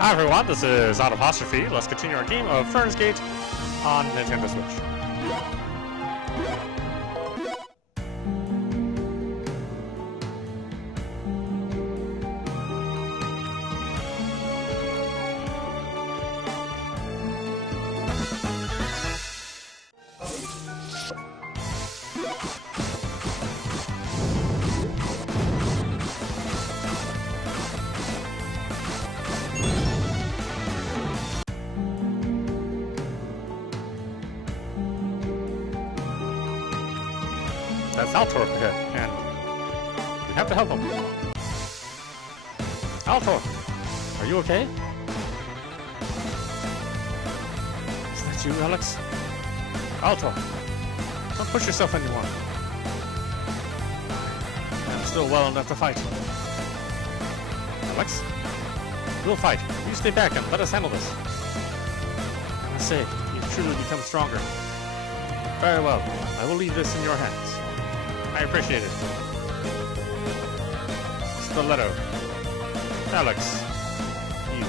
Hi everyone, this is audap. Let's continue our game of Fernz Gate on Nintendo Switch. That's Altor up ahead, and we have to help him. Altor, are you okay? Is that you, Alex? Altor, don't push yourself anymore. I'm still well enough to fight. Alex, we'll fight. You stay back and let us handle this. I must say, you've truly become stronger. Very well, I will leave this in your hands. I appreciate it. Stiletto. Alex. You.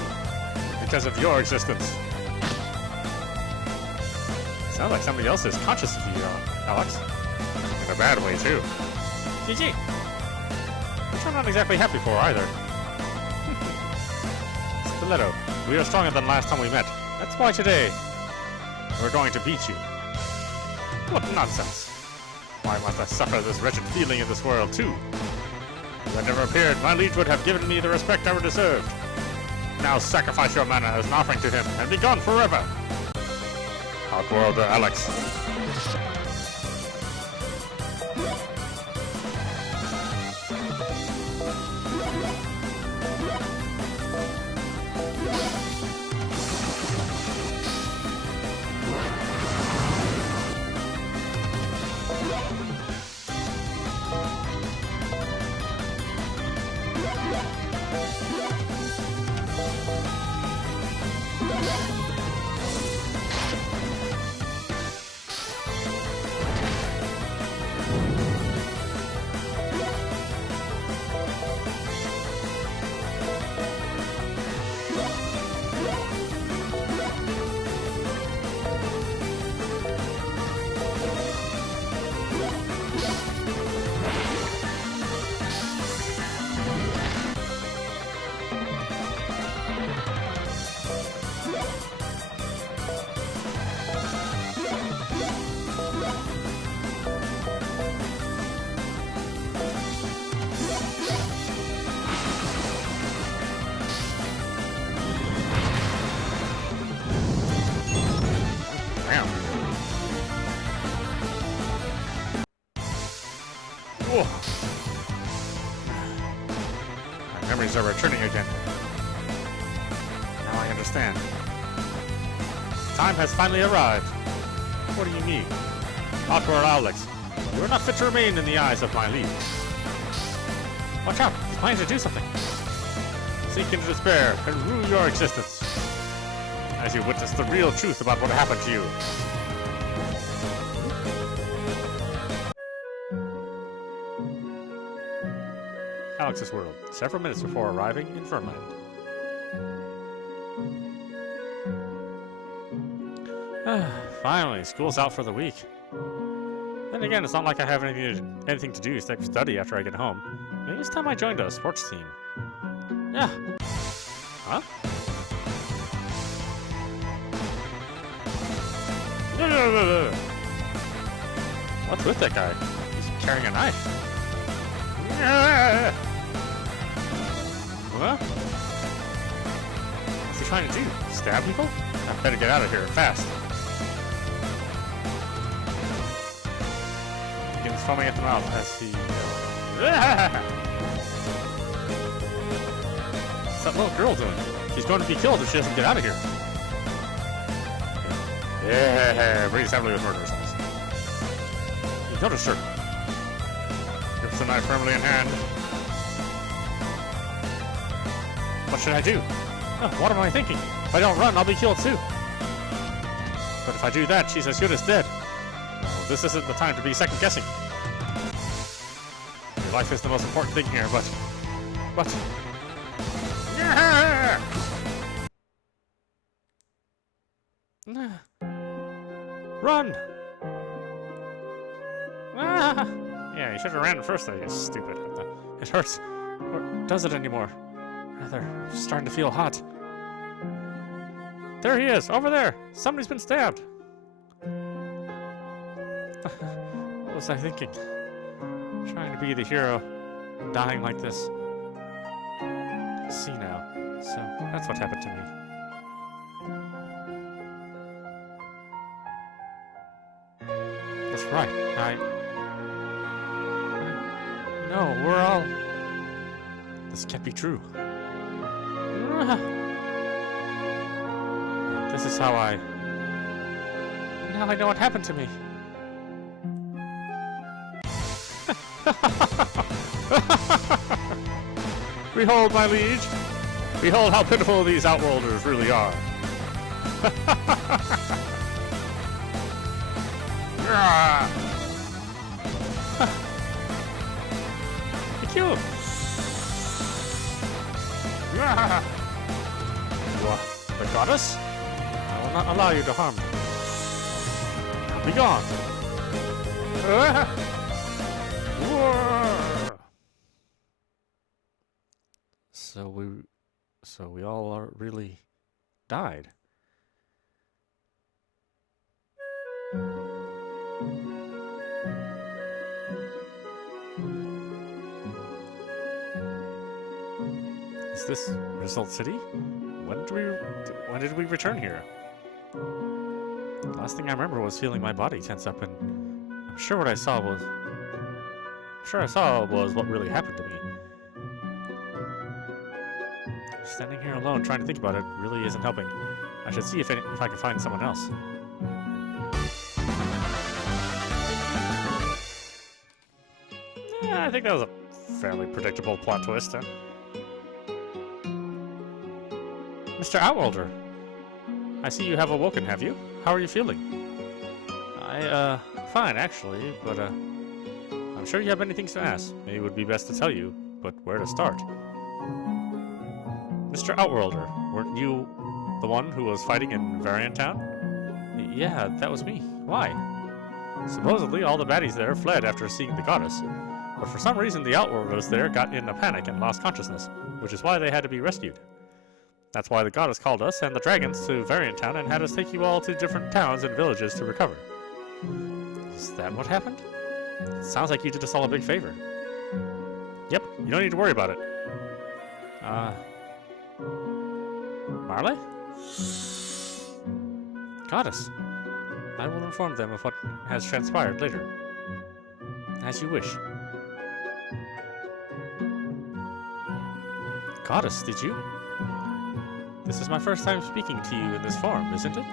Because of your existence. Sounds like somebody else is conscious of you, Alex. In a bad way, too. GG. Which I'm not exactly happy for, either. Stiletto. We are stronger than last time we met. That's why today, we're going to beat you. What nonsense. Why must I suffer this wretched feeling in this world, too? If I never appeared, my liege would have given me the respect I deserved. Now sacrifice your mana as an offering to him, and be gone forever! Outworlder Alex. Whoa. My memories are returning again. Now I understand. Time has finally arrived. What do you mean? Outworlder Alex, you are not fit to remain in the eyes of my liege. Watch out, he's planning to do something. Sink into despair and rue your existence as you witness the real truth about what happened to you. Alex's world, several minutes before arriving in Fernland. Finally, school's out for the week. Then again, it's not like I have anything to do except study after I get home. Maybe it's time I joined a sports team. Yeah. Huh? What's with that guy? He's carrying a knife. What? What's he trying to do? Stab people? I better get out of here fast. He begins foaming at the mouth as he... What's that little girl doing? She's going to be killed if she doesn't get out of here. Yeah, breathes heavily with murderous eyes. You noticed her. Grips the knife firmly in hand. What should I do? Oh, what am I thinking? If I don't run, I'll be killed too. But if I do that, she's as good as dead. No, this isn't the time to be second-guessing. Your life is the most important thing here, but... Yeah! Run! Ah! Yeah, you should have ran first though, you stupid. It hurts. Or does it anymore? Rather, starting to feel hot. There he is, over there! Somebody's been stabbed! What was I thinking? Trying to be the hero, dying like this. See now. So, that's what happened to me. That's right. No, we're all... This can't be true. This is how I... Now I know what happened to me. Behold, my liege. Behold how pitiful these Outworlders really are. Thank you. You are the goddess? I will not allow you to harm me. Now be gone. So we all are really died. Is this Result City? When did we return here? The last thing I remember was feeling my body tense up, and I'm sure what I saw was what really happened to me. Standing here alone trying to think about it really isn't helping. I should see if I can find someone else. Yeah, I think that was a fairly predictable plot twist, huh? Mr. Outworlder, I see you have awoken, have you? How are you feeling? Fine, actually, but, I'm sure you have many things to ask. Maybe it would be best to tell you, but where to start? Mr. Outworlder, weren't you the one who was fighting in Variant Town? Yeah, that was me. Why? Supposedly, all the baddies there fled after seeing the goddess. But for some reason, the Outworlders there got in a panic and lost consciousness, which is why they had to be rescued. That's why the goddess called us and the dragons to Variant Town and had us take you all to different towns and villages to recover. Is that what happened? It sounds like you did us all a big favor. Yep, you don't need to worry about it. Marley? Goddess. I will inform them of what has transpired later. As you wish. Goddess, did you? This is my first time speaking to you in this form, isn't it?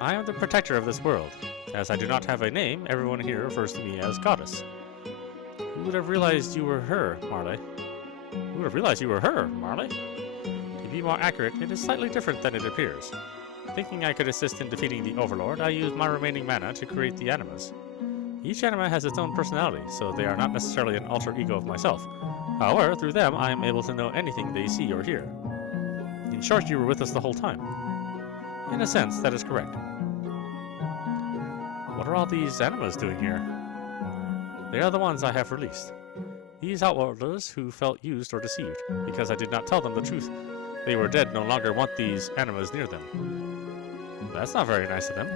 I am the protector of this world. As I do not have a name, everyone here refers to me as Goddess. Who would have realized you were her, Marley? Who would have realized you were her, Marley? To be more accurate, it is slightly different than it appears. Thinking I could assist in defeating the Overlord, I used my remaining mana to create the animas. Each anima has its own personality, so they are not necessarily an alter ego of myself. However, through them, I am able to know anything they see or hear. In short, you were with us the whole time. In a sense, that is correct. What are all these animas doing here? They are the ones I have released. These outworlders who felt used or deceived, because I did not tell them the truth. They were dead, no longer want these animas near them. That's not very nice of them.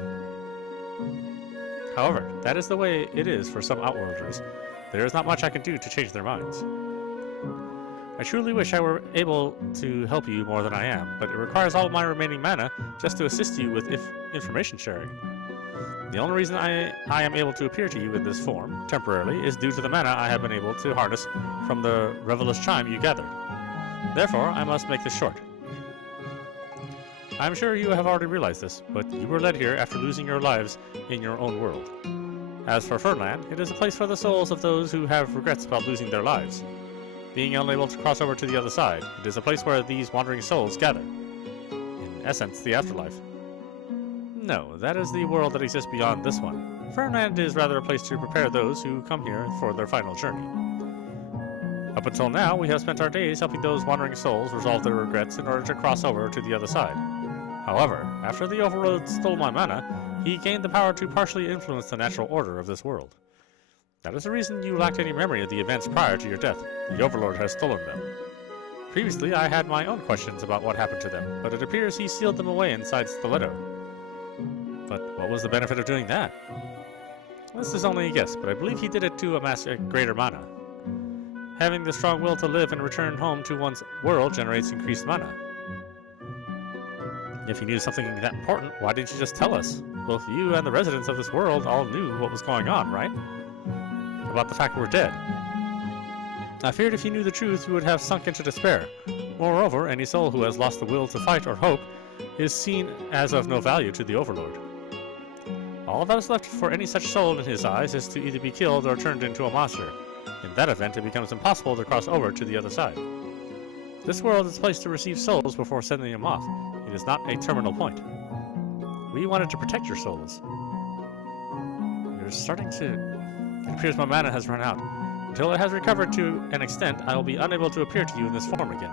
However, that is the way it is for some outworlders. There is not much I can do to change their minds. I truly wish I were able to help you more than I am, but it requires all my remaining mana just to assist you with information sharing. The only reason I am able to appear to you in this form, temporarily, is due to the mana I have been able to harness from the Revelous Chime you gathered. Therefore, I must make this short. I am sure you have already realized this, but you were led here after losing your lives in your own world. As for Fernland, it is a place for the souls of those who have regrets about losing their lives. Being unable to cross over to the other side, it is a place where these wandering souls gather. In essence, the afterlife. No, that is the world that exists beyond this one. Fernland is rather a place to prepare those who come here for their final journey. Up until now, we have spent our days helping those wandering souls resolve their regrets in order to cross over to the other side. However, after the Overlord stole my mana, he gained the power to partially influence the natural order of this world. That is the reason you lacked any memory of the events prior to your death. The Overlord has stolen them. Previously, I had my own questions about what happened to them, but it appears he sealed them away inside Stiletto. But what was the benefit of doing that? This is only a guess, but I believe he did it to amass a greater mana. Having the strong will to live and return home to one's world generates increased mana. If you knew something that important, why didn't you just tell us? Both you and the residents of this world all knew what was going on, right? About the fact we're dead. I feared if you knew the truth, you would have sunk into despair. Moreover, any soul who has lost the will to fight or hope is seen as of no value to the Overlord. All that is left for any such soul in his eyes is to either be killed or turned into a monster. In that event, it becomes impossible to cross over to the other side. This world is placed to receive souls before sending them off. It is not a terminal point. We wanted to protect your souls. You're starting to... It appears my mana has run out. Until it has recovered to an extent, I will be unable to appear to you in this form again.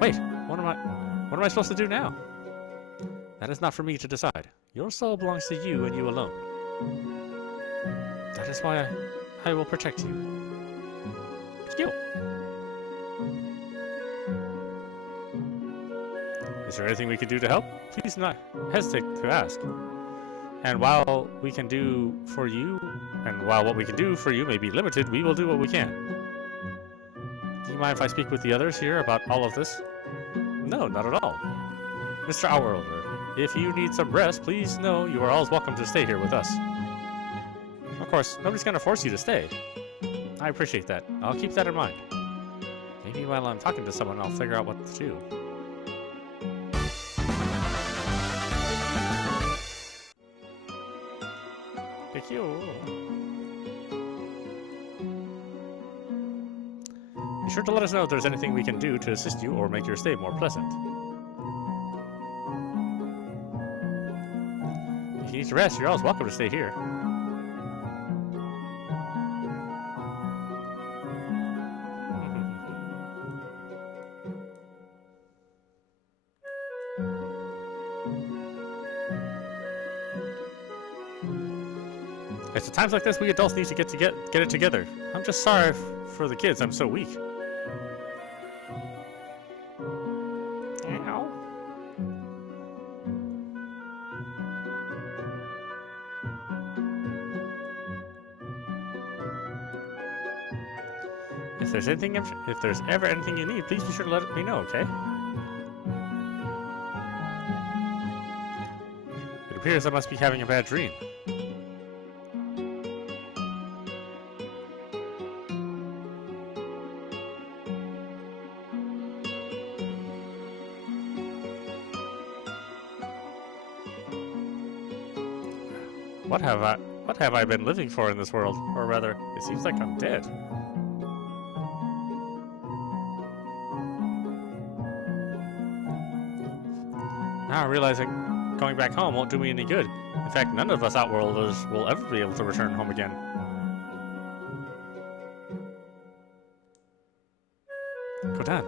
Wait, what am I supposed to do now? That is not for me to decide. Your soul belongs to you and you alone. That is why I will protect you. You. Is there anything we can do to help? Please do not hesitate to ask. And while we can do for you, and while what we can do for you may be limited, we will do what we can. Do you mind if I speak with the others here about all of this? No, not at all. Mr. Overlord, if you need some rest, please know you are always welcome to stay here with us. Of course, nobody's going to force you to stay. I appreciate that. I'll keep that in mind. Maybe while I'm talking to someone, I'll figure out what to do. Thank you. Be sure to let us know if there's anything we can do to assist you or make your stay more pleasant. If you need to rest, you're always welcome to stay here. It's at times like this we adults need to get it together. I'm just sorry for the kids. I'm so weak. Ow. If there's ever anything you need, please be sure to let me know, okay? It appears I must be having a bad dream. What have I been living for in this world? Or rather, it seems like I'm dead. Now I realize that going back home won't do me any good. In fact, none of us Outworlders will ever be able to return home again. Kodan,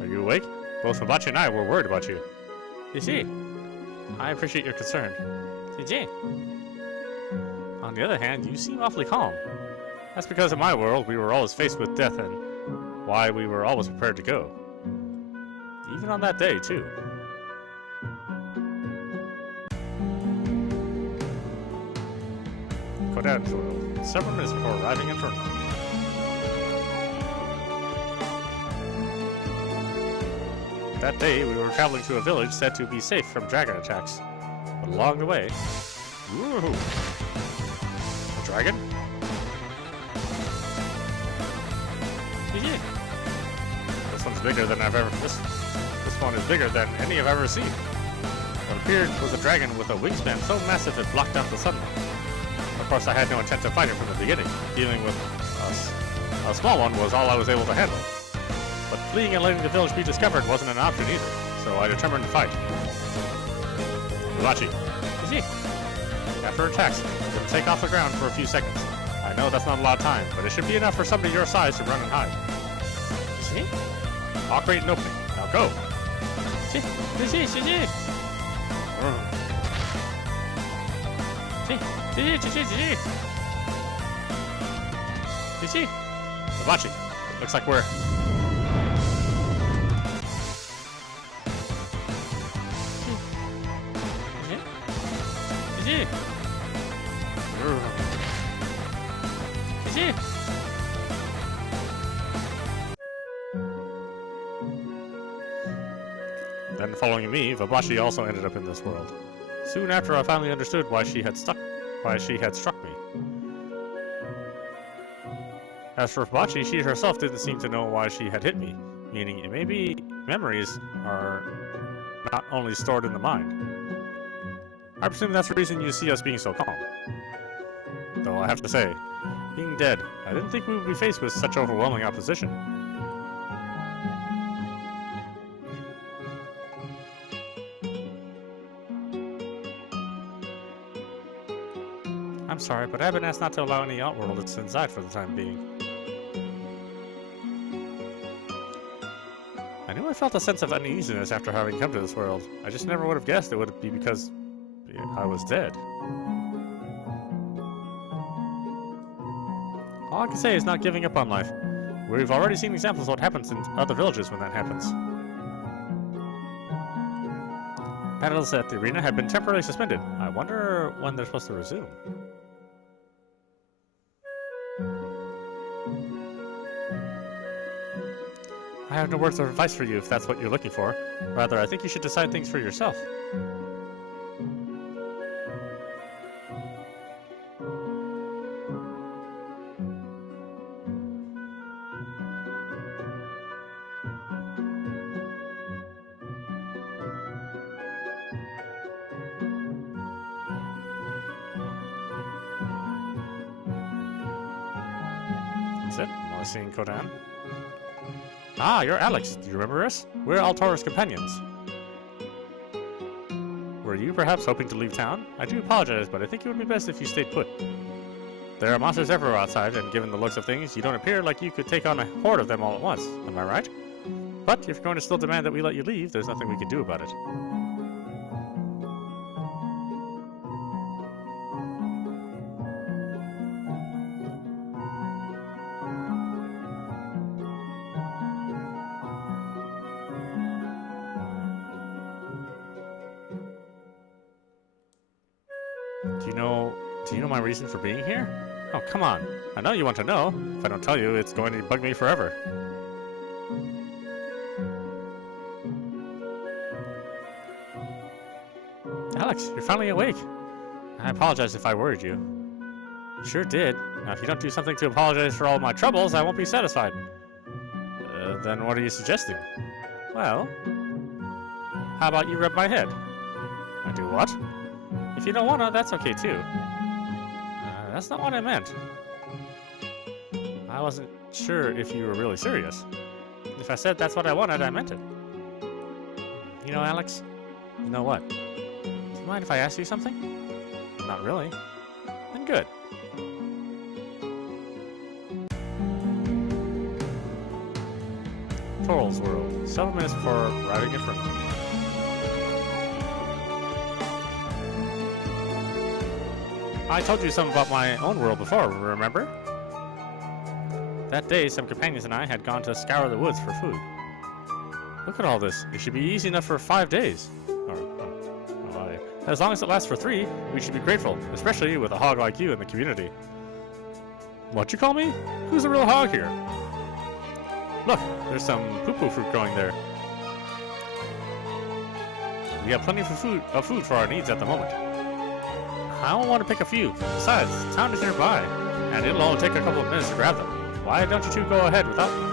are you awake? Both Hibachi and I were worried about you. Ishi, I appreciate your concern. Iji. On the other hand, you seem awfully calm. That's because in my world, we were always faced with death and why we were always prepared to go. Even on that day, too. Kodan's world, several minutes before arriving in Fernland. That day, we were traveling to a village said to be safe from dragon attacks. But along the way... Woohoo! A dragon? Yeah. This one's bigger than I've ever... This one is bigger than any I've ever seen. What appeared was a dragon with a wingspan so massive it blocked out the sunlight. Of course, I had no intent to fight it from the beginning. Dealing with a small one was all I was able to handle. But fleeing and letting the village be discovered wasn't an option either, so I determined to fight. Hibachi. After attacks, it'll take off the ground for a few seconds. I know that's not a lot of time, but it should be enough for somebody your size to run and hide. See? I'll create an opening. Now go! Hibachi, looks like we're... Then, following me, Vabashi also ended up in this world. Soon after, I finally understood why she had struck me. As for Vabashi, she herself didn't seem to know why she had hit me, meaning it may be memories are not only stored in the mind. I presume that's the reason you see us being so calm. Though I have to say, being dead, I didn't think we would be faced with such overwhelming opposition. I'm sorry, but I've been asked not to allow any Outworlders inside for the time being. I knew I felt a sense of uneasiness after having come to this world. I just never would have guessed it would be because I was dead. All I can say is not giving up on life. We've already seen examples of what happens in other villages when that happens. Battles at the arena have been temporarily suspended. I wonder when they're supposed to resume. I have no words of advice for you if that's what you're looking for. Rather, I think you should decide things for yourself. That's it. I'm only seeing Kodan. Ah, you're Alex. Do you remember us? We're Altora's companions. Were you perhaps hoping to leave town? I do apologize, but I think it would be best if you stayed put. There are monsters everywhere outside, and given the looks of things, you don't appear like you could take on a horde of them all at once. Am I right? But if you're going to still demand that we let you leave, there's nothing we can do about it. Do you know my reason for being here? Oh, come on. I know you want to know. If I don't tell you, it's going to bug me forever. Alex, you're finally awake. I apologize if I worried you. You sure did. Now, if you don't do something to apologize for all my troubles, I won't be satisfied. Then what are you suggesting? Well, how about you rub my head? I do what? If you don't want to, that's okay too. That's not what I meant. I wasn't sure if you were really serious. If I said that's what I wanted, I meant it. You know, Alex? You know what? Do you mind if I ask you something? Not really. Then good. Toral's World. 7 minutes before arriving at Fernland. I told you something about my own world before, remember? That day, some companions and I had gone to scour the woods for food. Look at all this. It should be easy enough for 5 days. As long as it lasts for 3, we should be grateful, especially with a hog like you in the community. What you call me? Who's a real hog here? Look, there's some poo-poo fruit growing there. We have plenty of food for our needs at the moment. I only want to pick a few. Besides, town is nearby, and it'll only take a couple of minutes to grab them. Why don't you two go ahead without me?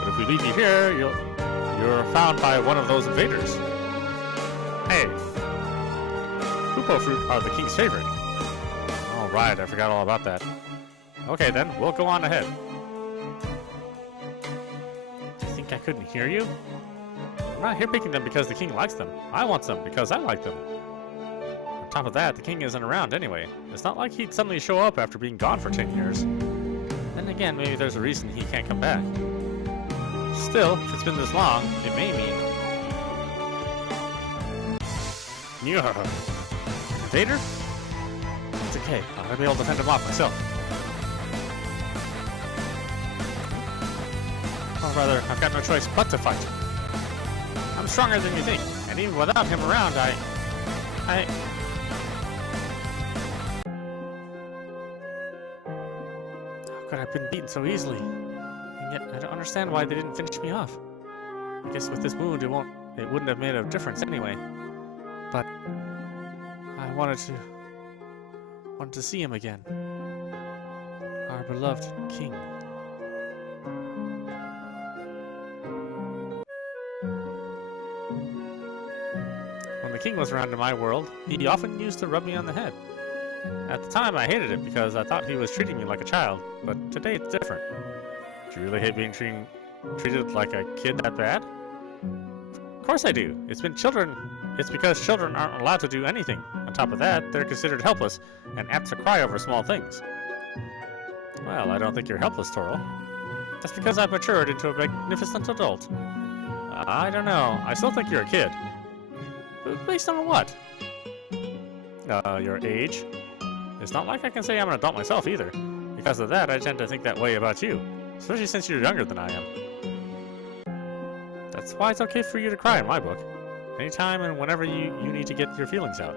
But if we leave you here, you're found by one of those invaders. Hey, poo-poo fruit are the king's favorite. All right, I forgot all about that. Okay then, we'll go on ahead. Do you think I couldn't hear you? I'm not here picking them because the king likes them. I want them because I like them. On top of that, the king isn't around anyway. It's not like he'd suddenly show up after being gone for 10 years. Then again, maybe there's a reason he can't come back. Still, if it's been this long, it may mean Invader? It's okay. I'll be able to fend him off myself. Or rather, I've got no choice but to fight. I'm stronger than you think, and even without him around, Oh God, I've been beaten so easily. And yet, I don't understand why they didn't finish me off. I guess with this wound, it wouldn't have made a difference anyway. But I wanted to see him again. Our beloved king. When the king was around in my world, he often used to rub me on the head. At the time, I hated it because I thought he was treating me like a child, but today it's different. Do you really hate being treated like a kid that bad? Of course I do. It's because children aren't allowed to do anything. On top of that, they're considered helpless and apt to cry over small things. Well, I don't think you're helpless, Toril. That's because I've matured into a magnificent adult. I don't know. I still think you're a kid. Based on what? Your age? It's not like I can say I'm an adult myself either. Because of that, I tend to think that way about you. Especially since you're younger than I am. That's why it's okay for you to cry in my book. Anytime and whenever you need to get your feelings out.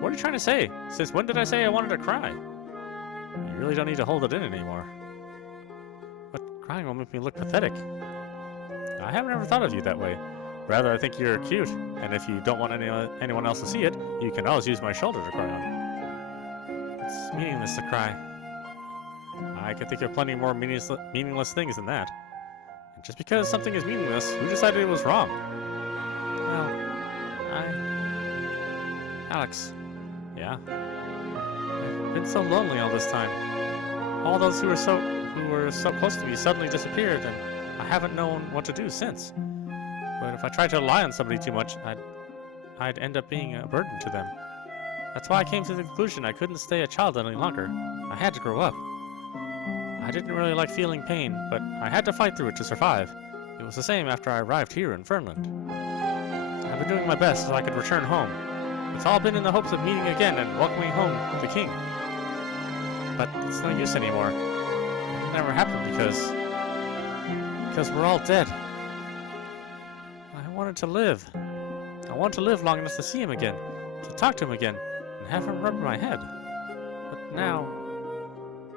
What are you trying to say? Since when did I say I wanted to cry? You really don't need to hold it in anymore. But crying will make me look pathetic. I haven't ever thought of you that way. Rather, I think you're cute, and if you don't want anyone else to see it, you can always use my shoulder to cry on. It's meaningless to cry. I can think of plenty more meaningless things than that. And just because something is meaningless, who decided it was wrong? Well, Alex. Yeah? I've been so lonely all this time. All those who were so close to me suddenly disappeared, and I haven't known what to do since. But if I tried to rely on somebody too much, I'd end up being a burden to them. That's why I came to the conclusion I couldn't stay a child any longer. I had to grow up. I didn't really like feeling pain, but I had to fight through it to survive. It was the same after I arrived here in Fernland. I've been doing my best so I could return home. It's all been in the hopes of meeting again and welcoming home the king. But it's no use anymore. It never happened because we're all dead. I wanted to live. I wanted to live long enough to see him again, to talk to him again, and have him rub my head. But now...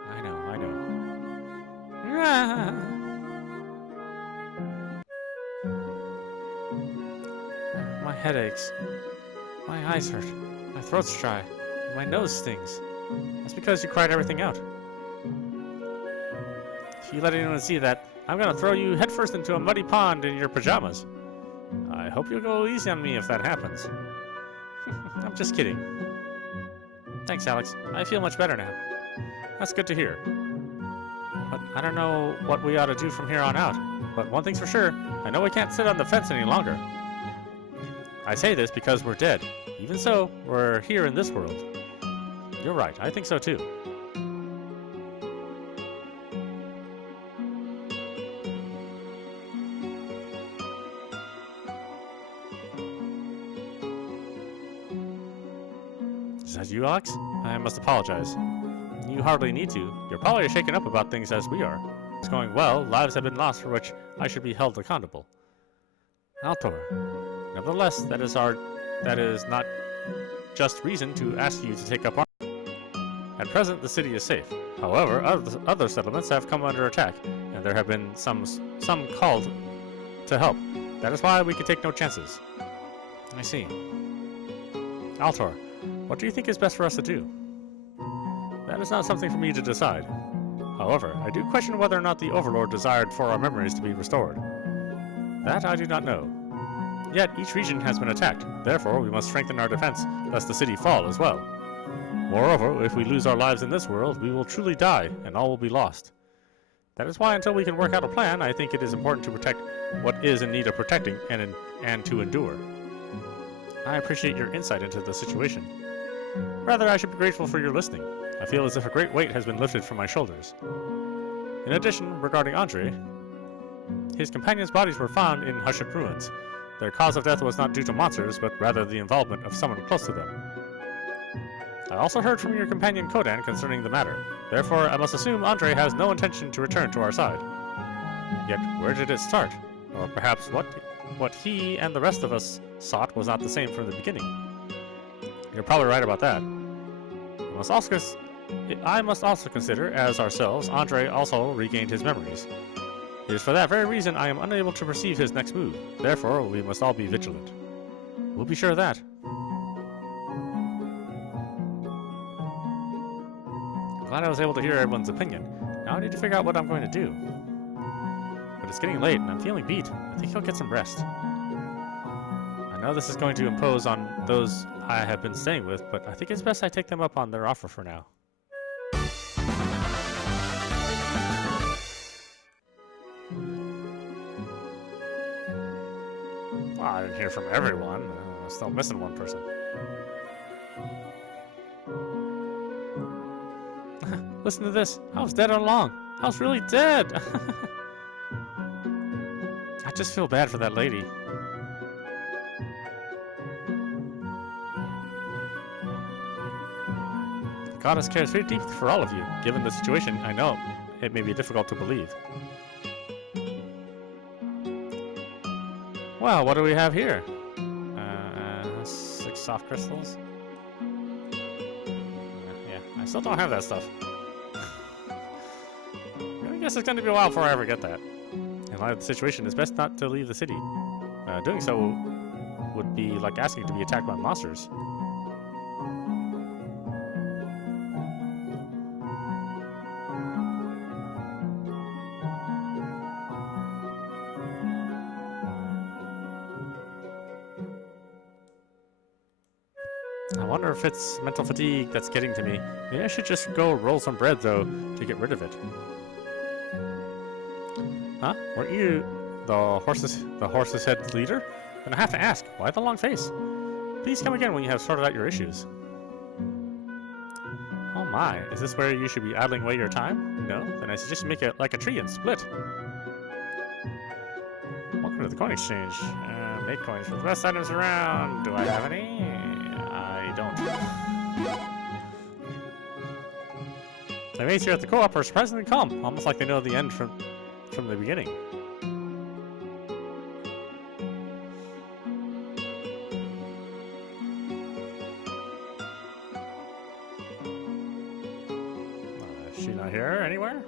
I know. My head aches. My eyes hurt. My throat's dry. My nose stings. That's because you cried everything out. If you let anyone see that, I'm gonna throw you headfirst into a muddy pond in your pajamas. I hope you'll go easy on me if that happens. I'm just kidding. Thanks, Alex. I feel much better now. That's good to hear. But I don't know what we ought to do from here on out. But one thing's for sure, I know we can't sit on the fence any longer. I say this because we're dead. Even so, we're here in this world. You're right, I think so too. Is that you, Alex? I must apologize. You hardly need to. You're probably as shaken up about things as we are. It's going well. Lives have been lost for which I should be held accountable. Altor. Nevertheless, that is not just reason to ask you to take up arms. At present, the city is safe. However, other settlements have come under attack, and there have been some called to help. That is why we can take no chances. I see. Altor, what do you think is best for us to do? That is not something for me to decide. However, I do question whether or not the Overlord desired for our memories to be restored. That I do not know. Yet, each region has been attacked. Therefore, we must strengthen our defense, lest the city fall as well. Moreover, if we lose our lives in this world, we will truly die, and all will be lost. That is why, until we can work out a plan, I think it is important to protect what is in need of protecting and to endure. I appreciate your insight into the situation. Rather, I should be grateful for your listening. I feel as if a great weight has been lifted from my shoulders. In addition, regarding Andre, his companions' bodies were found in Hushed ruins. their cause of death was not due to monsters, but rather the involvement of someone close to them. I also heard from your companion Kodan concerning the matter. Therefore, I must assume Andre has no intention to return to our side. Yet, where did it start? Or perhaps what he and the rest of us sought was not the same from the beginning. You're probably right about that. I must also consider, as ourselves, Andre also regained his memories. It is for that very reason I am unable to perceive his next move. Therefore, we must all be vigilant. We'll be sure of that. Glad I was able to hear everyone's opinion. Now I need to figure out what I'm going to do. But it's getting late and I'm feeling beat. I think I'll get some rest. I know this is going to impose on those I have been staying with, but I think it's best I take them up on their offer for now. Well, I didn't hear from everyone. I'm still missing one person. Listen to this. I was dead all along. I was really dead. I just feel bad for that lady. The goddess cares very deeply for all of you. Given the situation, I know it may be difficult to believe. Well, what do we have here? 6 soft crystals. Yeah, I still don't have that stuff. I guess it's going to be a while before I ever get that. In light of the situation, it's best not to leave the city. Doing so would be like asking to be attacked by monsters. I wonder if it's mental fatigue that's getting to me. Maybe I should just go roll some bread, though, to get rid of it. Huh? Weren't you the horse's head leader? Then I have to ask, why the long face? Please come again when you have sorted out your issues. Oh my, is this where you should be idling away your time? No? Then I suggest you make it like a tree and split. Welcome to the coin exchange. Make coins for the best items around. Do I have any? I don't. The mates here at the co-op are surprisingly calm, almost like they know the end from the beginning. Is she not here anywhere?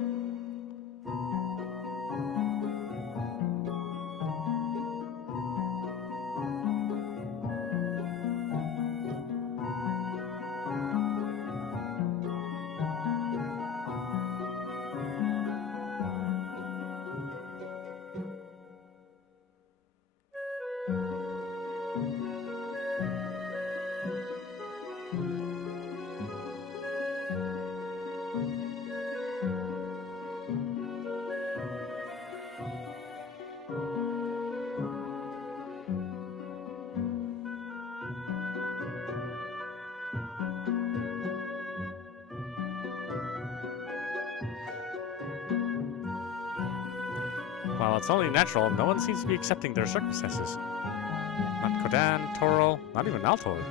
While it's only natural, no one seems to be accepting their circumstances. Not Kodan, Toro, not even Altor.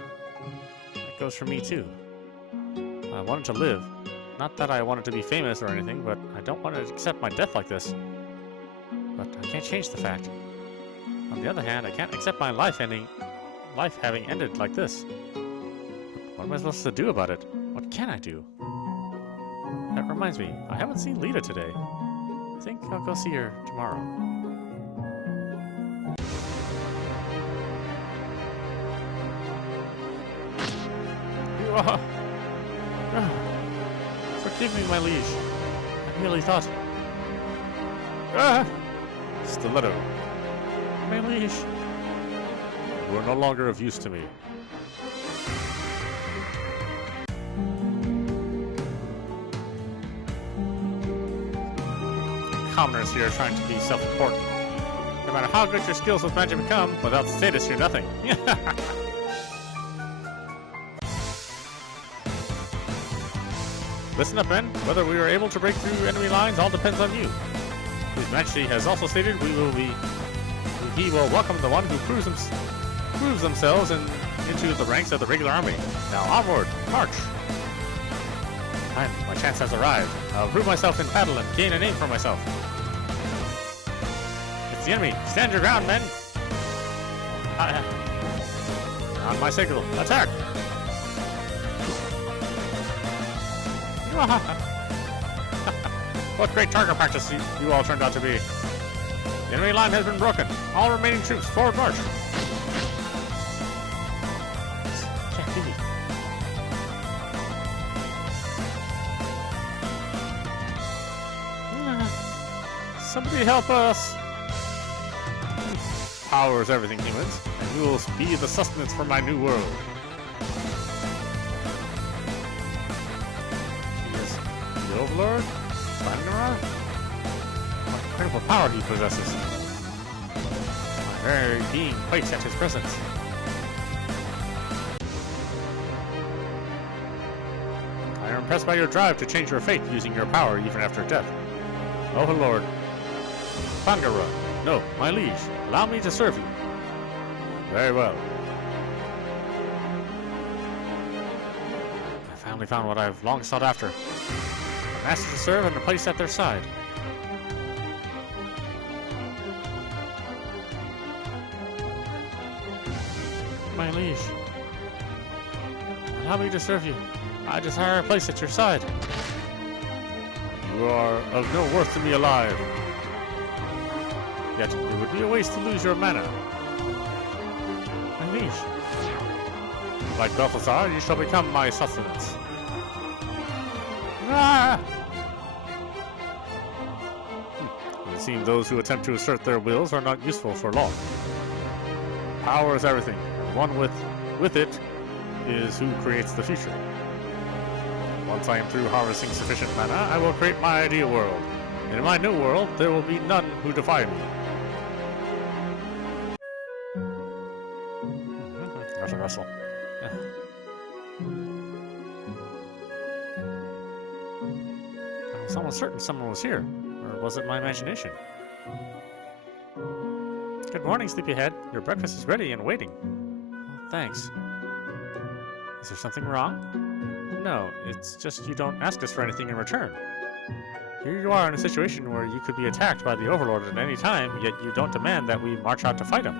That goes for me too. I wanted to live. Not that I wanted to be famous or anything, but I don't want to accept my death like this. But I can't change the fact. On the other hand, I can't accept my life having ended like this. But what am I supposed to do about it? What can I do? That reminds me, I haven't seen Lita today. I think I'll go see her tomorrow. Forgive me, my liege. I really thought... Stiletto. My liege. You are no longer of use to me. Commoners here are trying to be self-important. No matter how good your skills with magic become, without status, you're nothing. Listen up, men. Whether we are able to break through enemy lines all depends on you. His Majesty has also stated we will he will welcome the one who proves themselves into the ranks of the regular army. Now onward, march! Finally, my chance has arrived. I'll prove myself in battle and gain a name for myself. It's the enemy. Stand your ground, men! On my signal, attack! What great target practice you all turned out to be. The enemy line has been broken. All remaining troops, forward march! Can't be. Somebody help us! Power is everything, humans, and we will be the sustenance for my new world. Yes, the Overlord? Standing around? What incredible power he possesses. My very being quakes at his presence. I am impressed by your drive to change your fate using your power even after death. Overlord. Bangara. No, my liege. Allow me to serve you. Very well. I finally found what I've long sought after. A master to serve and a place at their side. My liege. Allow me to serve you. I desire a place at your side. You are of no worth to me alive. Yet it would be a waste to lose your mana. My liege. Like Balthazar, you shall become my sustenance. Ah! It seems those who attempt to assert their wills are not useful for long. Power is everything, and one with it is who creates the future. Once I am through harvesting sufficient mana, I will create my ideal world. And in my new world, there will be none who defy me. There's a rustle. I was almost certain someone was here. Or was it my imagination? Good morning, sleepyhead. Your breakfast is ready and waiting. Oh, thanks. Is there something wrong? No, it's just you don't ask us for anything in return. Here you are in a situation where you could be attacked by the Overlord at any time, yet you don't demand that we march out to fight him.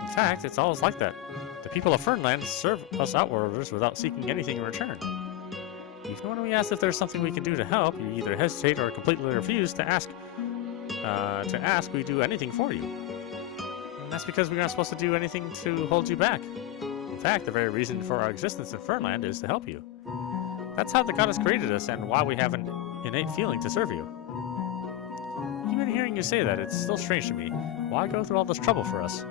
In fact, it's always like that. The people of Fernland serve us Outworlders without seeking anything in return. Even when we ask if there's something we can do to help, you either hesitate or completely refuse to ask we do anything for you. And that's because we aren't supposed to do anything to hold you back. In fact, the very reason for our existence in Fernland is to help you. That's how the goddess created us and why we have an innate feeling to serve you. Even hearing you say that, it's still strange to me. Why go through all this trouble for us?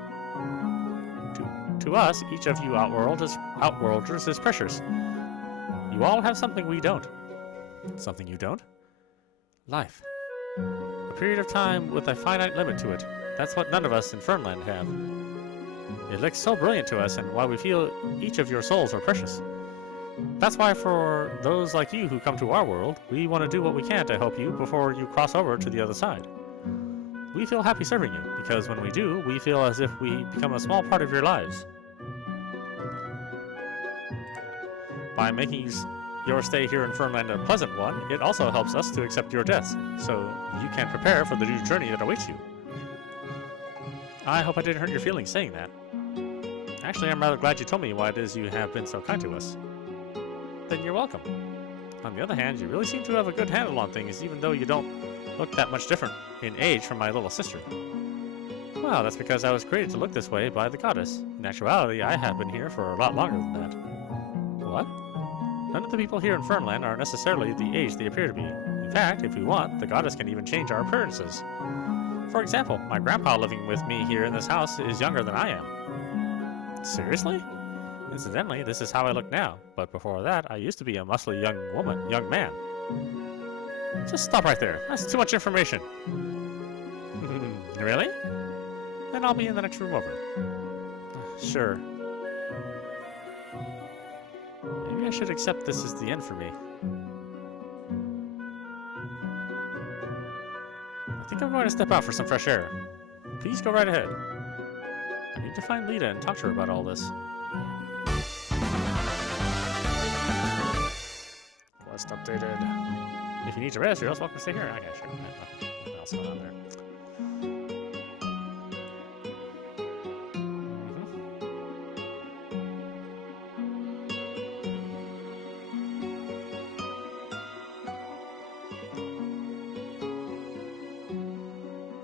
To us, each of you Outworlders is precious. You all have something we don't. Something you don't? Life. A period of time with a finite limit to it. That's what none of us in Fernland have. It looks so brilliant to us and why we feel each of your souls are precious. That's why for those like you who come to our world, we want to do what we can to help you before you cross over to the other side. We feel happy serving you, because when we do, we feel as if we become a small part of your lives. By making your stay here in Fernland a pleasant one, it also helps us to accept your deaths, so you can prepare for the new journey that awaits you. I hope I didn't hurt your feelings saying that. Actually, I'm rather glad you told me why it is you have been so kind to us. Then you're welcome. On the other hand, you really seem to have a good handle on things, even though you don't look that much different in age from my little sister. Well, that's because I was created to look this way by the goddess. In actuality, I have been here for a lot longer than that. What? None of the people here in Fernland are necessarily the age they appear to be. In fact, if we want, the goddess can even change our appearances. For example, my grandpa living with me here in this house is younger than I am. Seriously? Incidentally, this is how I look now, but before that, I used to be a muscly young man. Just stop right there. That's too much information. Really? Then I'll be in the next room over. Sure. Maybe I should accept this is the end for me. I think I'm going to step out for some fresh air. please go right ahead. I need to find Lita and talk to her about all this. Quest updated. If you need to rest, you're also welcome to stay here. Okay, sure. What else going on there?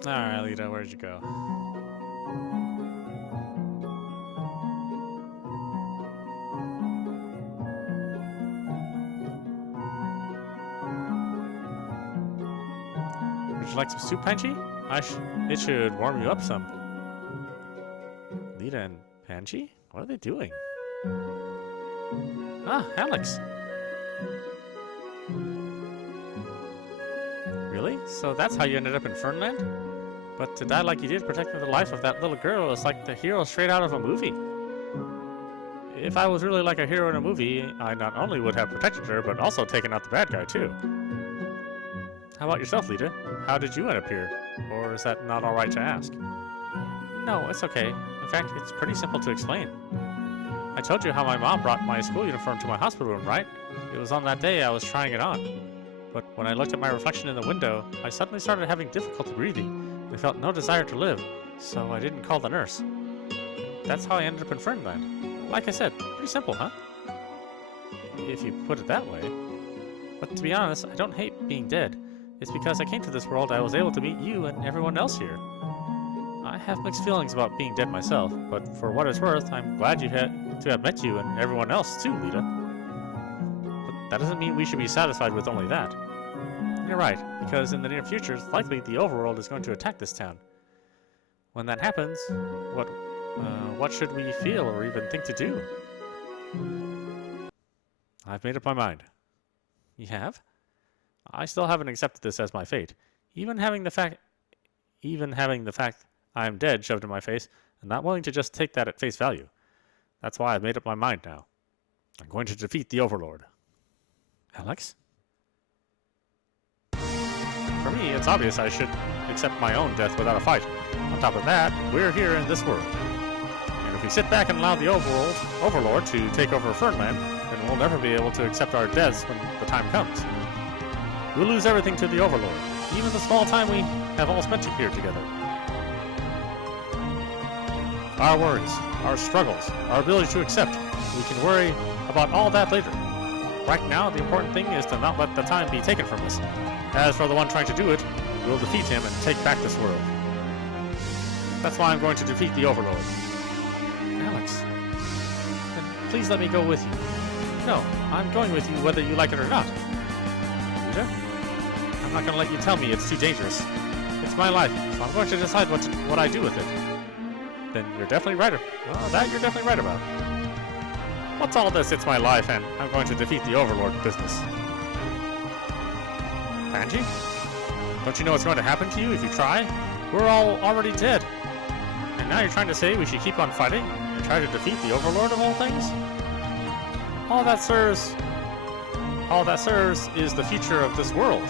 Alright, Lita, where'd you go? Would you like some soup, Panji? It should warm you up some. Lita and Panji? What are they doing? Ah, Alex. Really? So that's how you ended up in Fernland? But to die like you did, protecting the life of that little girl, is like the hero straight out of a movie. If I was really like a hero in a movie, I not only would have protected her, but also taken out the bad guy too. How about yourself, Lita? How did you end up here? Or is that not alright to ask? No, it's okay. In fact, it's pretty simple to explain. I told you how my mom brought my school uniform to my hospital room, right? It was on that day I was trying it on. But when I looked at my reflection in the window, I suddenly started having difficulty breathing. I felt no desire to live, so I didn't call the nurse. That's how I ended up in Fernland. Like I said, pretty simple, huh? If you put it that way. But to be honest, I don't hate being dead. It's because I came to this world I was able to meet you and everyone else here. I have mixed feelings about being dead myself, but for what it's worth, I'm glad to have met you and everyone else too, Lita. But that doesn't mean we should be satisfied with only that. You're right, because in the near future, it's likely the Overlord is going to attack this town. When that happens, what should we feel or even think to do? I've made up my mind. You have? I still haven't accepted this as my fate. Even having the fact I am dead shoved in my face, I'm not willing to just take that at face value. That's why I've made up my mind now. I'm going to defeat the Overlord. Alex? For me, it's obvious I should accept my own death without a fight. On top of that, we're here in this world. And if we sit back and allow the Overlord to take over Fernland, then we'll never be able to accept our deaths when the time comes. We'll lose everything to the Overlord, even the small time we have all spent here together. Our worries, our struggles, our ability to accept, we can worry about all that later. Right now, the important thing is to not let the time be taken from us. As for the one trying to do it, we'll defeat him and take back this world. That's why I'm going to defeat the Overlord. Alex, then please let me go with you. No, I'm going with you whether you like it or not. Lita? I'm not going to let you tell me it's too dangerous. It's my life, so I'm going to decide what I do with it. Then you're definitely right. Well, that you're definitely right about. What's all this, it's my life, and I'm going to defeat the Overlord business? Panji? Don't you know what's going to happen to you if you try? We're all already dead. And now you're trying to say we should keep on fighting and try to defeat the Overlord of all things? All that serves is the future of this world.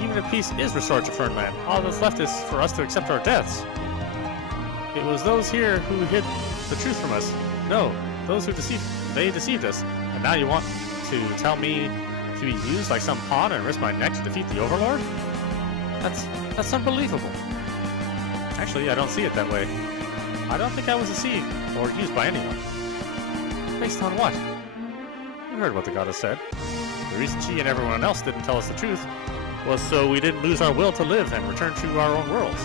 Even if peace is restored to Fernland, all that's left is for us to accept our deaths. It was those here who hid the truth from us. No, those who deceived us. And now you want to tell me to be used like some pawn and risk my neck to defeat the Overlord? That's unbelievable. Actually, I don't see it that way. I don't think I was deceived or used by anyone. Based on what? You heard what the goddess said. The reason she and everyone else didn't tell us the truth was so we didn't lose our will to live and return to our own worlds.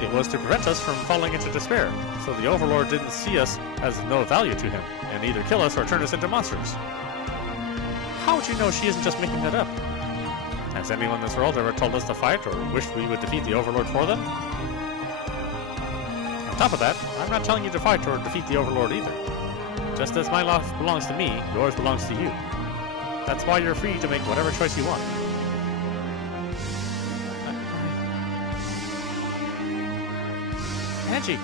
It was to prevent us from falling into despair, so the Overlord didn't see us as no value to him, and either kill us or turn us into monsters. How would you know she isn't just making that up? Has anyone in this world ever told us to fight or wished we would defeat the Overlord for them? On top of that, I'm not telling you to fight or defeat the Overlord either. Just as my life belongs to me, yours belongs to you. That's why you're free to make whatever choice you want. Angie!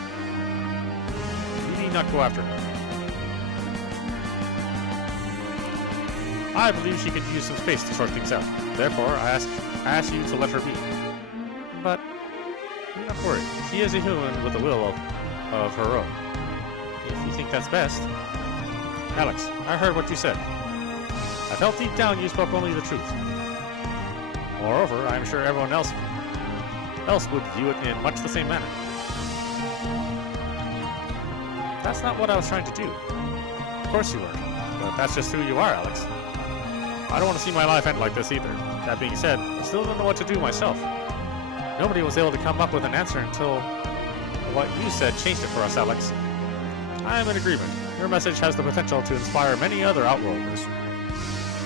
You need not go after her. I believe she could use some space to sort things out. Therefore, I ask you to let her be. but do not worry. She is a human with a will of her own. If you think that's best... Alex, I heard what you said. I felt deep down you spoke only the truth. Moreover, I am sure everyone else would view it in much the same manner. That's not what I was trying to do. Of course you weren't, but that's just who you are, Alex. I don't want to see my life end like this either. That being said, I still don't know what to do myself. Nobody was able to come up with an answer until what you said changed it for us, Alex. I am in agreement. Your message has the potential to inspire many other Outworlders.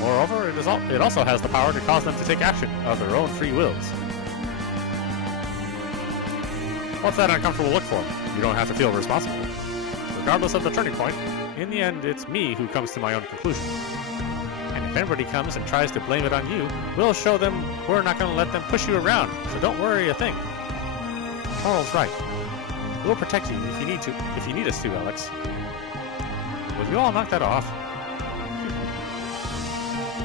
Moreover, it also has the power to cause them to take action of their own free wills. What's that uncomfortable look for? You don't have to feel responsible. Regardless of the turning point, in the end, it's me who comes to my own conclusion. And if anybody comes and tries to blame it on you, we'll show them we're not going to let them push you around, so don't worry a thing. Charles' right. We'll protect you if you need us to, Alex. Will you all knock that off?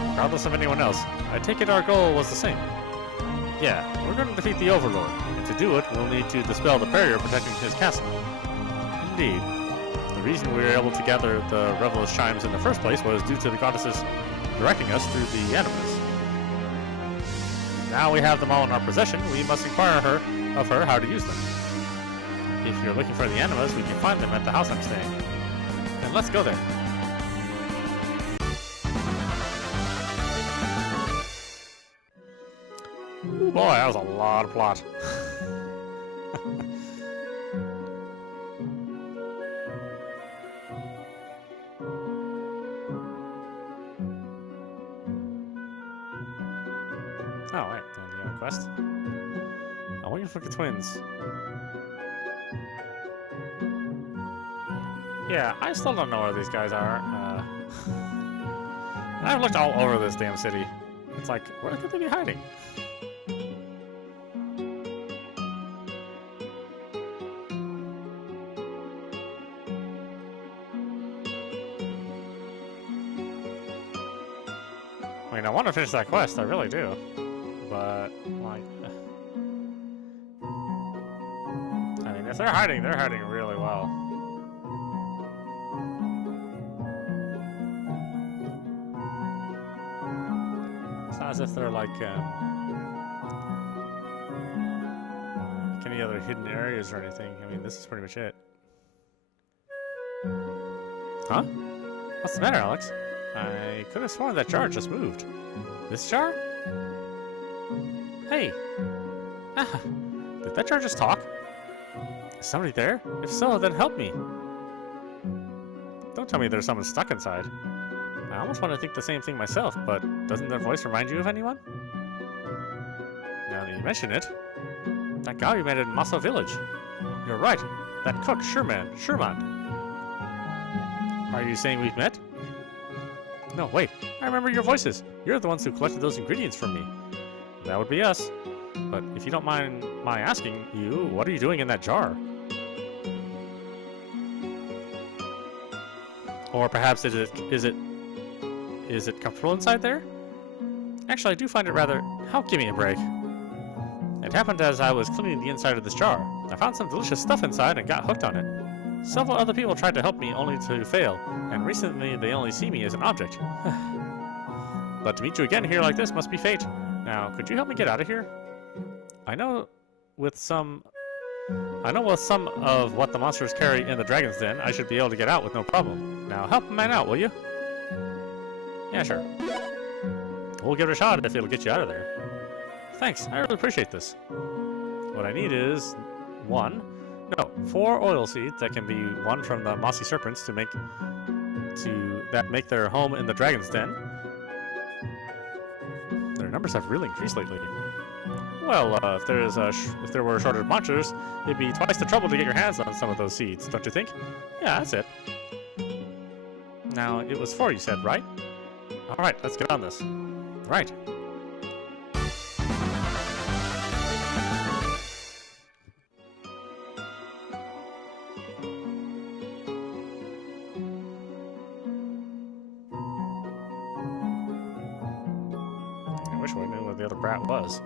Regardless of anyone else, I take it our goal was the same. Yeah, we're going to defeat the Overlord, and to do it, we'll need to dispel the barrier protecting his castle. Indeed. The reason we were able to gather the Revel's chimes in the first place was due to the goddesses directing us through the animas. Now we have them all in our possession, we must inquire of her how to use them. If you're looking for the animas, we can find them at the house I'm staying. Then let's go there. Ooh, boy, that was a lot of plot. Oh, wait, and the other quest. I want you to look at twins. Yeah, I still don't know where these guys are. And I've looked all over this damn city. It's like, where could they be hiding? I mean, I want to finish that quest, I really do. But, like... I mean, if they're hiding really well. It's not as if they're like any other hidden areas or anything. I mean, this is pretty much it. Huh? What's the matter, Alex? I could have sworn that jar just moved. This jar? Hey! Ah! Did that jar just talk? Is somebody there? If so, then help me! Don't tell me there's someone stuck inside. I almost want to think the same thing myself, but doesn't their voice remind you of anyone? Now that you mention it, that guy we met in Masa Village. You're right, that cook, Sherman. Are you saying we've met? No, wait, I remember your voices. You're the ones who collected those ingredients from me. That would be us. But if you don't mind my asking you, what are you doing in that jar? Or perhaps is it comfortable inside there? Actually, I do find it rather... give me a break. It happened as I was cleaning the inside of this jar. I found some delicious stuff inside and got hooked on it. Several other people tried to help me only to fail, and recently they only see me as an object. But to meet you again here like this must be fate. Now, could you help me get out of here? I know with some of what the monsters carry in the Dragon's Den, I should be able to get out with no problem. Now, help a man out, will you? Yeah, sure. We'll give it a shot if it'll get you out of there. Thanks, I really appreciate this. What I need is 4 oil seeds that can be won from the mossy serpents that make their home in the Dragon's Den. Their numbers have really increased lately. Well, if there were a shortage of monsters, it'd be twice the trouble to get your hands on some of those seeds, don't you think? Yeah, that's it. Now, it was 4 you said, right? Alright, let's get on this. Right. I wish we knew what the other brat was.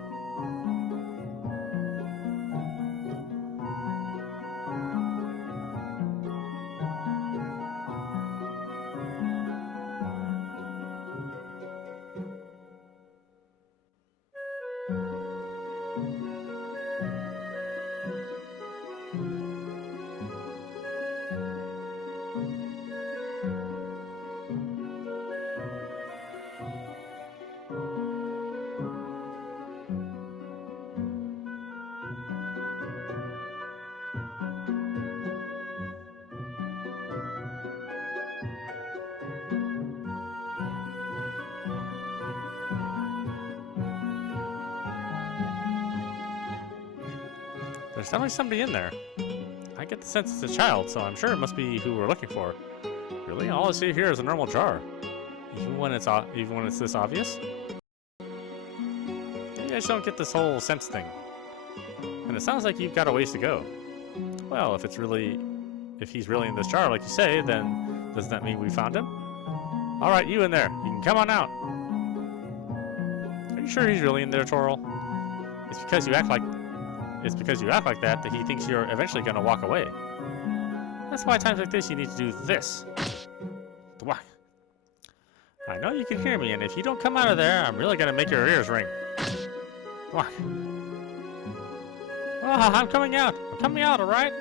There's definitely somebody in there. I get the sense it's a child, so I'm sure it must be who we're looking for. Really? All I see here is a normal jar. Even when it's this obvious? Maybe I just don't get this whole sense thing. And it sounds like you've got a ways to go. Well, if he's really in this jar like you say, then doesn't that mean we found him? Alright, you in there. You can come on out. Are you sure he's really in there, Toril? It's because you act like that he thinks you're eventually gonna walk away. That's why at times like this you need to do this. Thwack. I know you can hear me, and if you don't come out of there, I'm really gonna make your ears ring. Thwack. Oh, I'm coming out. I'm coming out, alright?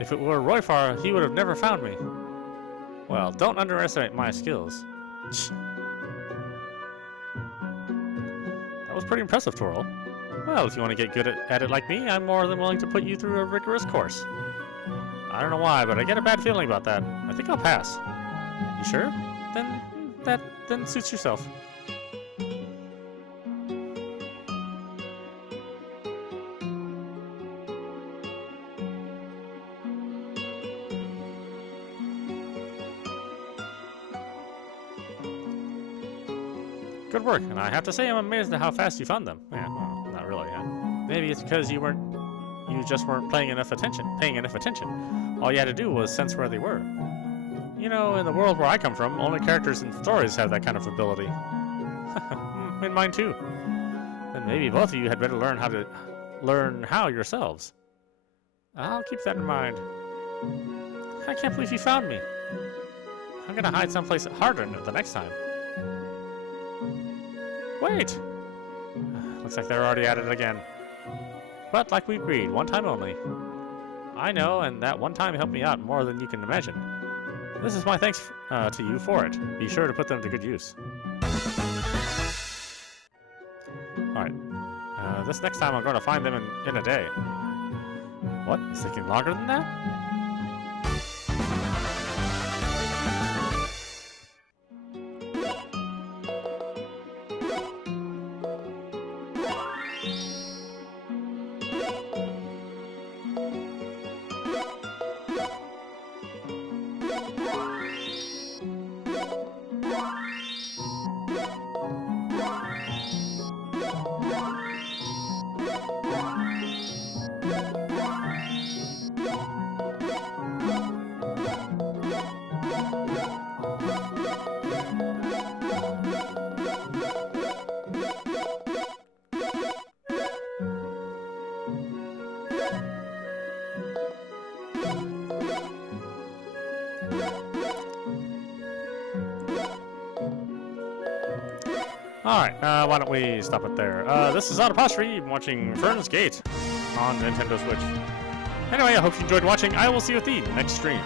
If it were Royfar, he would have never found me. Well, don't underestimate my skills. That was pretty impressive, Toril. Well, if you want to get good at it like me, I'm more than willing to put you through a rigorous course. I don't know why, but I get a bad feeling about that. I think I'll pass. You sure? Then suits yourself. Good work, and I have to say I'm amazed at how fast you found them. Yeah, well, not really, yeah. Maybe it's because you just weren't paying enough attention. All you had to do was sense where they were. You know, in the world where I come from, only characters in stories have that kind of ability. In mine too. Then maybe both of you had better learn how yourselves. I'll keep that in mind. I can't believe you found me. I'm gonna hide someplace harder the next time. Wait! Looks like they're already at it again. But like we agreed, one time only. I know, and that one time helped me out more than you can imagine. This is my thanks to you for it. Be sure to put them to good use. Alright. This next time I'm going to find them in a day. What? It's taking longer than that? Alright, why don't we stop it there? This is audap. You've been watching Fernz Gate on Nintendo Switch. Anyway, I hope you enjoyed watching. I will see you at the next stream.